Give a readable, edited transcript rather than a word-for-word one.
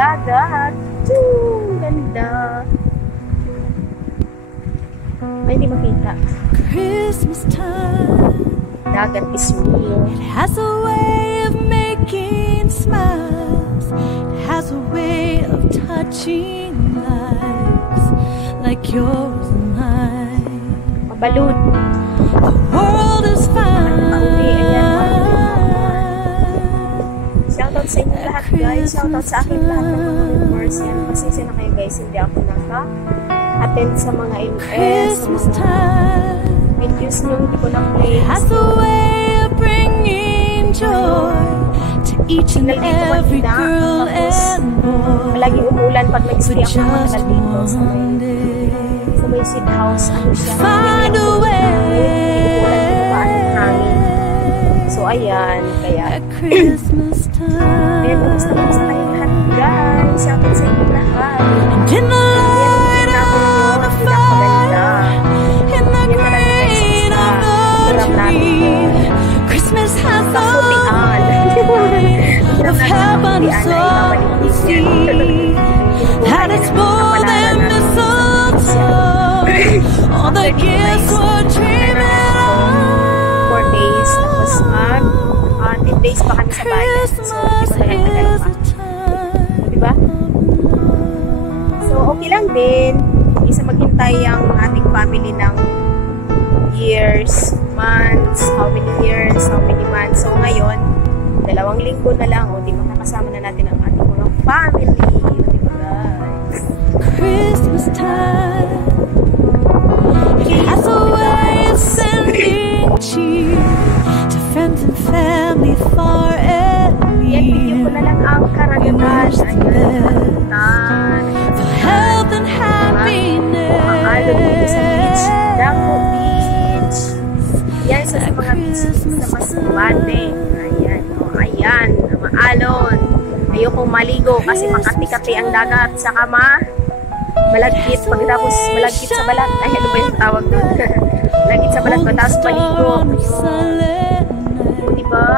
dagat. Ganda. Ay, hindi makita. Christmas time. Dagat is real. It has a way of making smiles. It has a way of touching lives like yours and mine. Mabalud. The world is fine. Shoutout sa inyo lahat, guys. Shoutout sa akin lahat ng mga viewers yan. Pasensya na kayo, guys. Hindi ako naka-attend sa mga Christmas time. videos nyo. Hindi ko na-play. Has a way of bringing joy to each and every girl and boy. Laging umulan pag nag-stay ako matagal dito sa may seed house. Ano siya? Find a way. So, ayan. Kaya, Christmas time. ayan, kamusta kayo lahat, guys. Shoutout sa inyo lahat. In the light of the fire, in the green of the tree, Christmas has the light of heaven so to see that it's more than mistletoe. All the gifts were dreaming of. 4 days, tapos 10 days pa kami sa bayan. So, tagal pa. Diba? So, okay lang din. Isa maghintay ang ating family ng years, months, how many years, how many months. So, ngayon, 2 linggo na lang. O, di makakasama na natin ang ating mga family. O, diba, guys? Christmas time. It has a way of sending cheer to friends and family far and Yan, video ko near. na lang ang karagatan. Ayan, For health and happiness. Maalon dito sa beach. Dapo Beach. Yan, isa sa mga beach sa Masbate. Ayan, o, ayan, Maalon. Ayokong maligo kasi makati-kati ang dagat. Saka malagkit. Pagkatapos malagkit sa balat. Ay, ano ba yung tawag doon? Malagkit sa balat ko. Tapos maligo. O, diba?